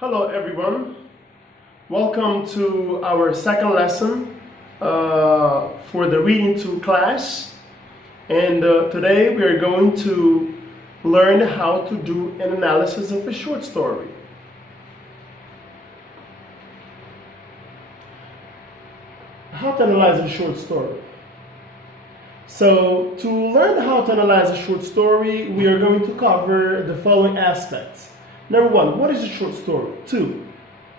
Hello everyone, welcome to our second lesson for the Reading 2 class, and today we are going to learn how to do an analysis of a short story. How to analyze a short story. So to learn how to analyze a short story, we are going to cover the following aspects. Number 1, what is a short story? 2,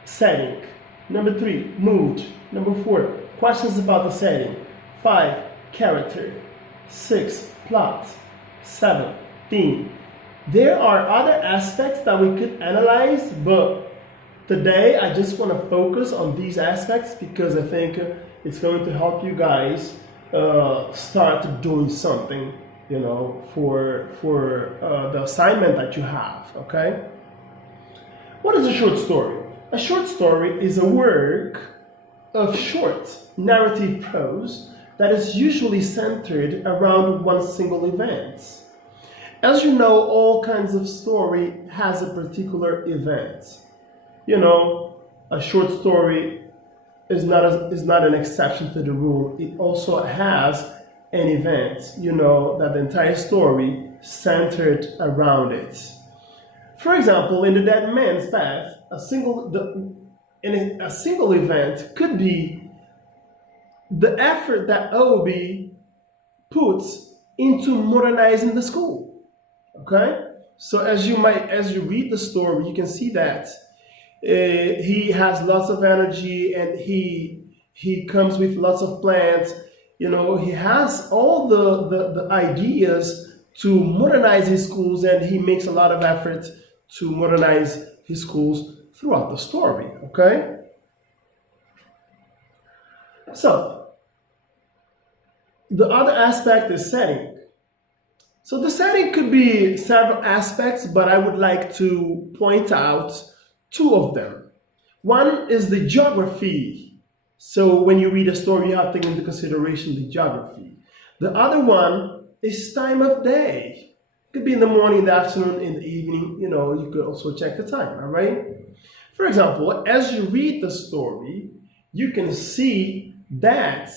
setting. Number 3, mood. Number 4, questions about the setting. 5, character. 6, plot. 7, theme. There are other aspects that we could analyze, but today I just want to focus on these aspects because I think it's going to help you guys start doing something, for the assignment that you have, okay? What is a short story? A short story is a work of short narrative prose that is usually centered around one single event. As you know, all kinds of story has a particular event. A short story is not an exception to the rule. It also has an event, that the entire story centered around it. For example, in The Dead Man's Path, a single event could be the effort that Obi puts into modernizing the school. Okay? So as you read the story, you can see that he has lots of energy and he comes with lots of plans. He has all the ideas to modernize his schools, and he makes a lot of effort to modernize his schools throughout the story, okay? So, the other aspect is setting. So the setting could be several aspects, but I would like to point out 2 of them. One is the geography. So when you read a story, you have to take into consideration the geography. The other one is time of day. It could be in the morning, in the afternoon, in the evening. You could also check the time, all right? For example, as you read the story, you can see that,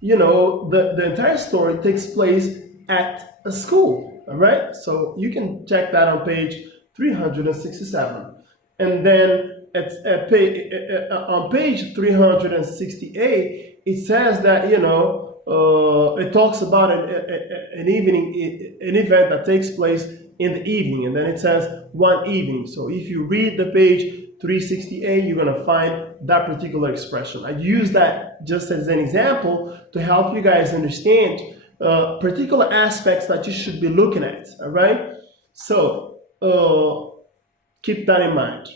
the entire story takes place at a school, all right? So you can check that on page 367. And then on page 368, it says that, it talks about an event that takes place in the evening, and then it says one evening. So if you read the page 368, you're going to find that particular expression. I use that just as an example to help you guys understand particular aspects that you should be looking at, all right? So keep that in mind.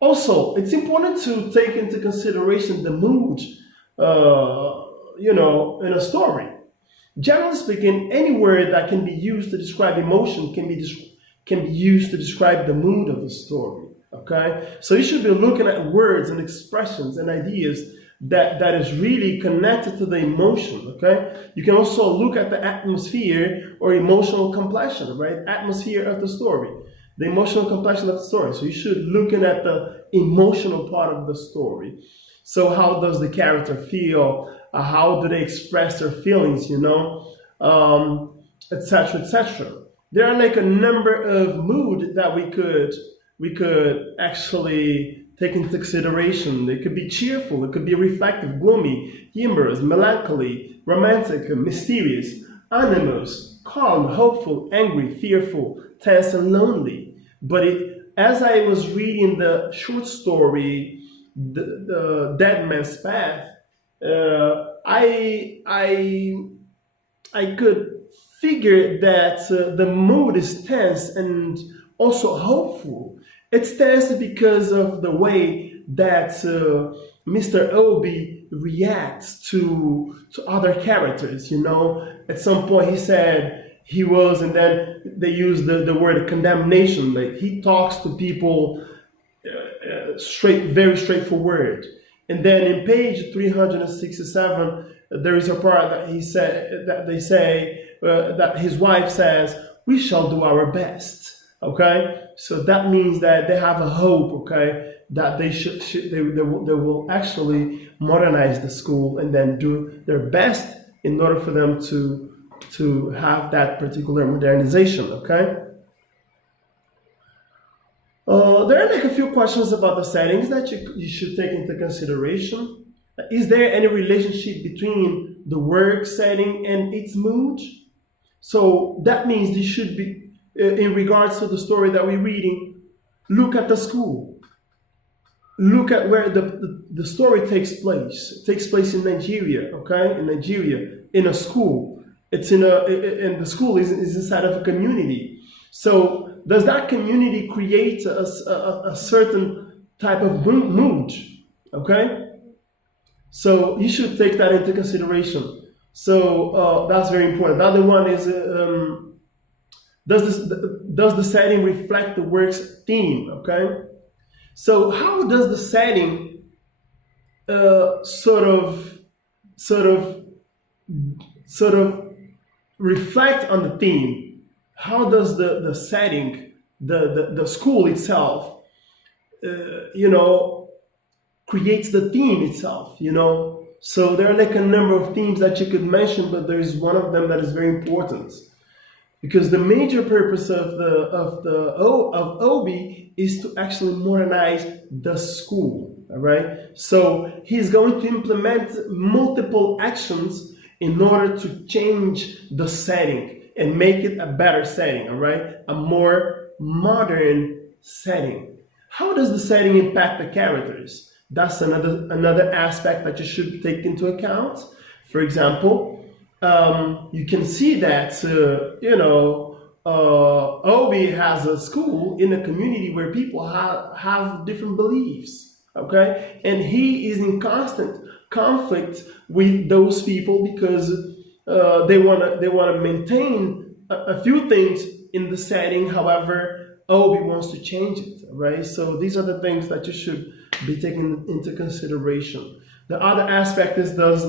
Also, it's important to take into consideration the mood, in a story. Generally speaking, any word that can be used to describe emotion can be used to describe the mood of the story, okay? So you should be looking at words and expressions and ideas that is really connected to the emotion, okay? You can also look at the atmosphere or emotional complexion, right? Atmosphere of the story, the emotional complexion of the story. So you should looking at the emotional part of the story. So how does the character feel? How do they express their feelings, etc., etc. There are like a number of mood that we could actually take into consideration. It could be cheerful, it could be reflective, gloomy, humorous, melancholy, romantic, mysterious, animus, calm, hopeful, angry, fearful, tense, and lonely. But as I was reading the short story, the Dead Man's Path, I could figure that the mood is tense and also hopeful. It's tense because of the way that Mr. Obi reacts to other characters. At some point he said he was, and then they use the word condemnation. Like he talks to people very straightforward. And then in page 367, there is a part that they say that his wife says, "We shall do our best." Okay, so that means that they have a hope. Okay, that they will actually modernize the school and then do their best in order for them to have that particular modernization. Okay. There are like a few questions about the settings that you should take into consideration. Is there any relationship between the work setting and its mood? So that means you should be, in regards to the story that we're reading, look at the school. Look at where the story takes place. It takes place in Nigeria, okay? In Nigeria, in a school. And the school is inside of a community. So does that community create a certain type of mood, okay? So you should take that into consideration. So that's very important. The other one is does the setting reflect the work's theme? Okay. So how does the setting sort of sort of sort of reflect on the theme? How does the setting, the school itself, you know, creates the theme itself? You know, so there are like a number of themes that you could mention, but there is one of them that is very important. Because the major purpose of Obi is to actually modernize the school, all right? So he's going to implement multiple actions in order to change the setting and make it a better setting, all right? A more modern setting. How does the setting impact the characters? That's another aspect that you should take into account. For example, you can see that, Obi has a school in a community where people have different beliefs, okay? And he is in constant conflict with those people because they wanna maintain a few things in the setting. However, Obi wants to change it, right? So these are the things that you should be taken into consideration. The other aspect is does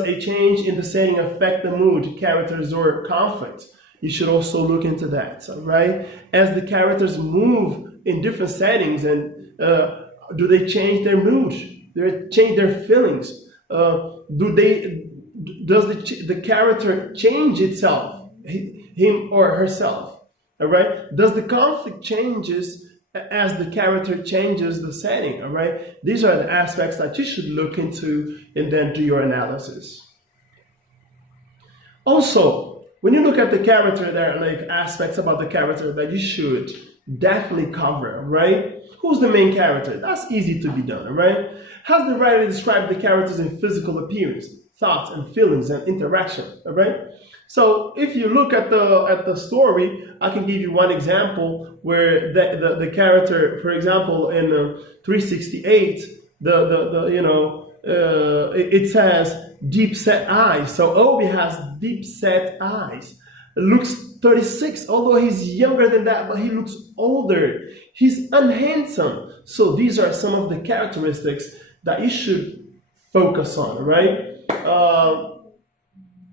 a change in the setting affect the mood, characters, or conflict? You should also look into that, right? As the characters move in different settings, and do they change their mood? Do they change their feelings? Does the character change itself, him or herself? All right. Does the conflict changes as the character changes the setting? All right. These are the aspects that you should look into and then do your analysis. Also, when you look at the character, there are like aspects about the character that you should definitely cover, right? Who's the main character? That's easy to be done, right? How does the writer describe the characters in physical appearance, thoughts and feelings and interaction, all right? So if you look at the story, I can give you one example where the character, for example, in 368, it says deep set eyes. So Obi has deep set eyes. It looks 36, although he's younger than that, but he looks older. He's unhandsome. So these are some of the characteristics that you should focus on, right?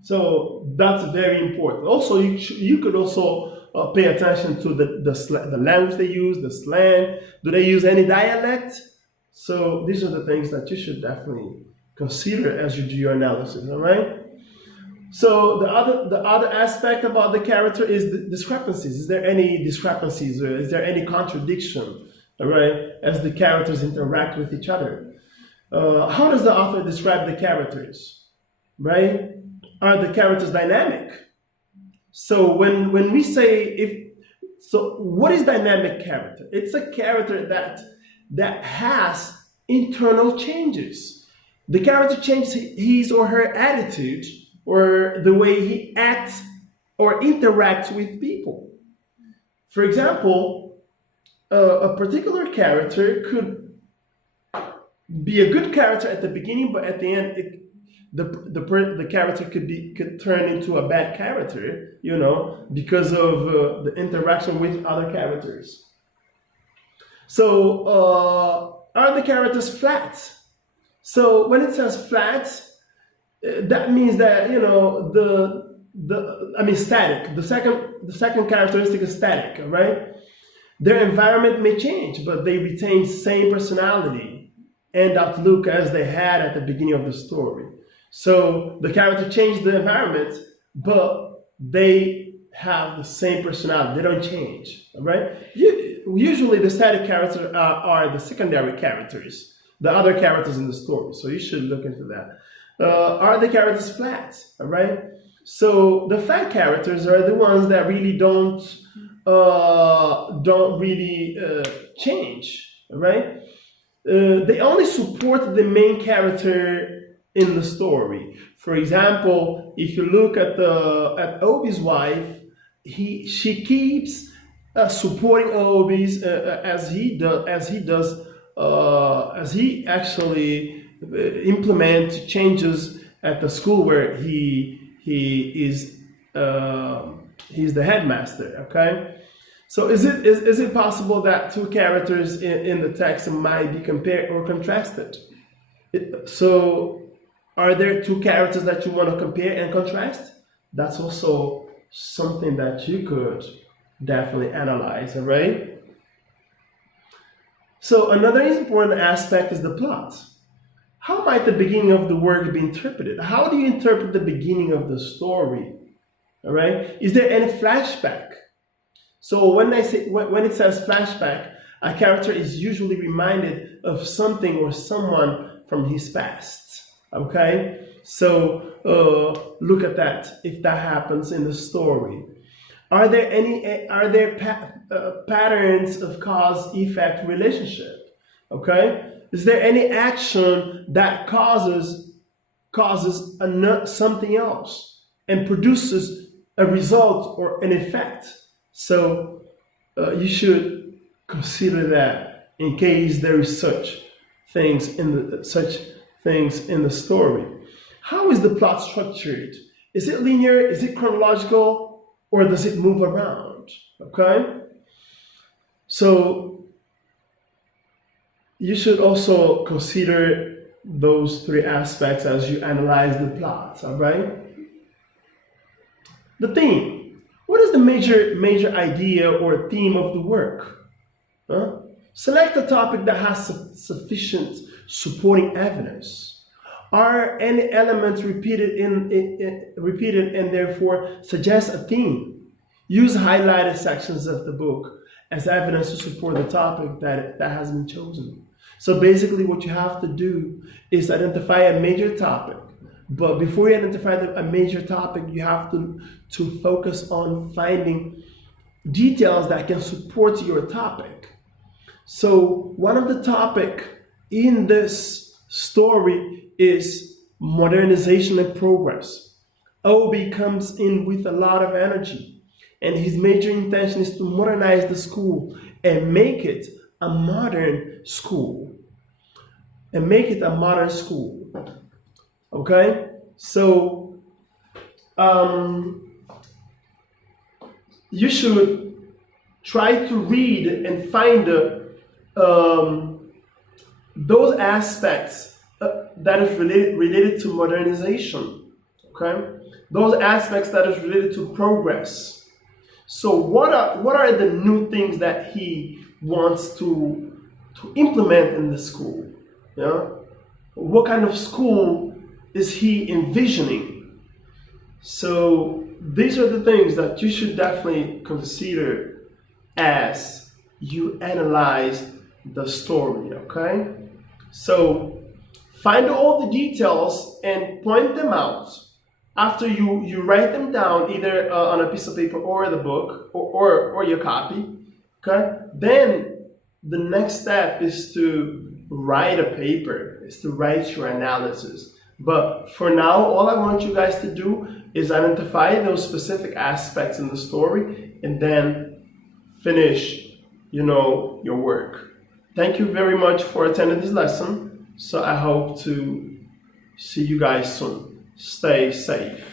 So that's very important. Also, you could also pay attention to the language they use, the slang. Do they use any dialect? So these are the things that you should definitely consider as you do your analysis, all right? So the other aspect about the character is the discrepancies. Is there any discrepancies, or is there any contradiction, all right, as the characters interact with each other? How does the author describe the characters, right? Are the characters dynamic? So when we say what is dynamic character? It's a character that has internal changes. The character changes his or her attitude or the way he acts or interacts with people. For example, a particular character could be a good character at the beginning, but at the end, the character could turn into a bad character, because of the interaction with other characters. So are the characters flat? So when it says flat, that means that static. The second characteristic is static, right? Their environment may change, but they retain same personality and outlook as they had at the beginning of the story. So the character changed the environment, but they have the same personality. They don't change, all right? Usually the static characters are the secondary characters, the other characters in the story. So you should look into that. Are the characters flat, all right? So the flat characters are the ones that really don't really change, all right? They only support the main character in the story. For example, if you look at Obi's wife, she keeps supporting Obi's as he actually implements changes at the school where he's the headmaster. Okay. So is it possible that two characters in the text might be compared or contrasted? So are there two characters that you want to compare and contrast? That's also something that you could definitely analyze, all right? So another important aspect is the plot. How might the beginning of the work be interpreted? How do you interpret the beginning of the story? All right? Is there any flashback? So when it says flashback, a character is usually reminded of something or someone from his past. Okay? So look at that, if that happens in the story. Are there patterns of cause-effect relationship? Okay? Is there any action that causes something else and produces a result or an effect? So you should consider that in case there is such things in the story. How is the plot structured? Is it linear? Is it chronological? Or does it move around? Okay? So you should also consider those three aspects as you analyze the plot, all right? The theme. What is the major idea or theme of the work? Select a topic that has sufficient supporting evidence. Are any elements repeated and therefore suggest a theme? Use highlighted sections of the book as evidence to support the topic that has been chosen. So basically what you have to do is identify a major topic. But before you identify a major topic, you have to focus on finding details that can support your topic. So one of the topics in this story is modernization and progress. Obi comes in with a lot of energy, and his major intention is to modernize the school and make it a modern school. Okay? So you should try to read and find those aspects that is related to modernization, okay? Those aspects that is related to progress. So what are the new things that he wants to implement in the school? Yeah? What kind of school is he envisioning? So these are the things that you should definitely consider as you analyze the story, okay? So find all the details and point them out. After you write them down, either on a piece of paper or the book or your copy, okay? Then the next step is to write a paper, is to write your analysis. But for now, all I want you guys to do is identify those specific aspects in the story and then finish, your work. Thank you very much for attending this lesson. So I hope to see you guys soon. Stay safe.